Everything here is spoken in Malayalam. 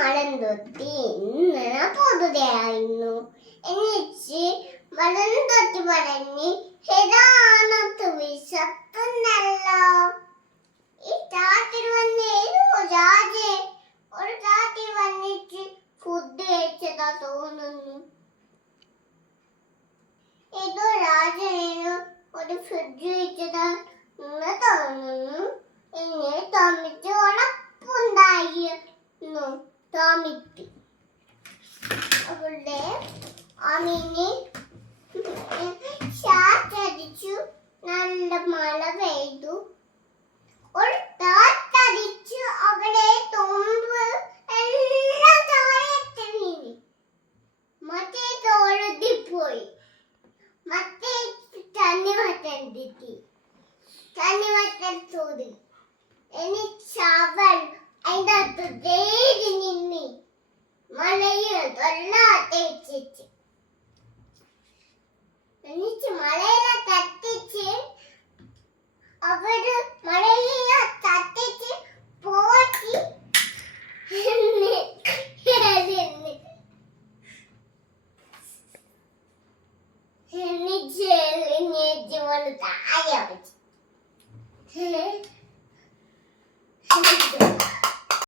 മരം തൊട്ടി ഇങ്ങനെ പൊതുതയായിരുന്നു. എന്നിച്ച് മരം തൊട്ടി പറഞ്ഞ് ഏതാണത്ത് വിശക്കുന്നല്ലോ. ഈ ചാട്ടിൽ വന്ന് ഏതോ രാജേ ഒരു ചാട്ടിൽ വന്നിട്ട് ഫുഡ് കഴിച്ചതാ തോന്നുന്നു. ഏതോ രാജനു ഒരു ഫുഡ് കഴിച്ചതാ തോന്നുന്നു. ഇനി ടോമിക്ക് ഉറപ്പുണ്ടായിരുന്നു. ടോമിക്ക് അവളുടെ അമ്മീനെ ഷാറ്റടിച്ചു. നല്ല മഴ പെയ്തു. ഒരു കാറ്റടിച്ചു. അവിടെ തുമ്പ് എല്ലാം താഴത്തെ വീണി. മറ്റേ തോഴുതിപ്പോയി. മറ്റേ തണ്ണിമത്തൻ കിട്ടി. തണ്ണിമത്തൻ തോടി. എനിച്ചവൾ അതിൻ്റെ അകത്ത് തേടി നിന്നി മലയിൽ തൊള്ളാത്തേച്ചിട്ട് എന്നിട്ട് മലയിലെ തട്ടിച്ച് അവര് മലയിലെ തട്ടിച്ച് പോറ്റി താഴെ വെച്ചു.